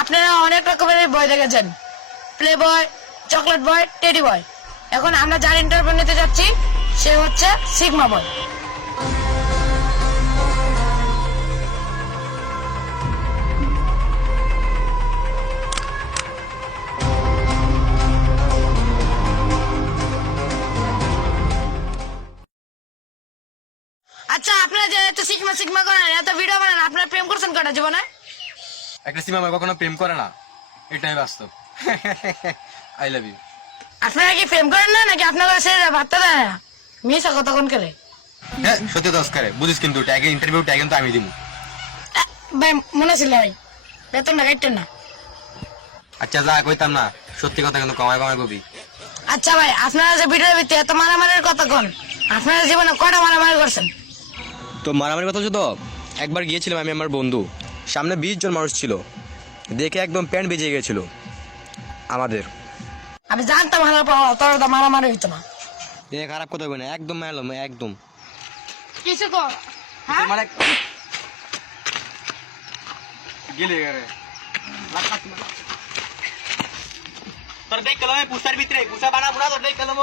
আপনারা অনেক রকমের বয় দেখেছেন, play boy, chocolate boy, teddy boy. এখন আমরা যার ইন্টারভিউ নিতে যাচ্ছি সে হচ্ছে সিগমা বয়। আচ্ছা, আপনারা যে এত সিগমা সিগমা করেন, এত ভিডিও বানান, আপনারা প্রেম করছেন কটা জীবনে? একটা সিনেমা কখনো প্রেম করে না, এটাই বাস্তব। I love you. আপনারা কি প্রেম করেন না, নাকি আপনারা সে বার্তা দেয় না? মিশা কতক্ষণ করে? হ্যাঁ সত্যি তো অস্কারে বুঝিস, কিন্তু ট্যাগে ইন্টারভিউ ট্যাগ কিন্তু আমি দিব। ভাই মনে ছিল ভাই, বেতন না কাটতেন না। আচ্ছা যা কইতাম না, সত্যি কথা কিন্তু কমায় কমায় কবি। আচ্ছা ভাই, আপনারা যে ভিডিওর ভিত্তি এত মারামারির কথা কোন, আপনারা জীবনে কটা মারামারি করছেন? তো মারামারি কথা হচ্ছে তো, একবার গিয়েছিলাম আমি আমার বন্ধু, সামনে 20 জন মানুষ ছিল, দেখে একদম প্যান্ট বেজে গেছিল আমাদের। আমি জানতাম হারার পর তোর তো মারামারি হইতো না। এ খারাপ কথা হবে না, একদম মারলাম একদম। কিছু কর, হ্যাঁ মানে গেলে রে তোর দেখ কলমে পুষার ভিতরে পুষা বানা বুড়া তোর দেখ কলম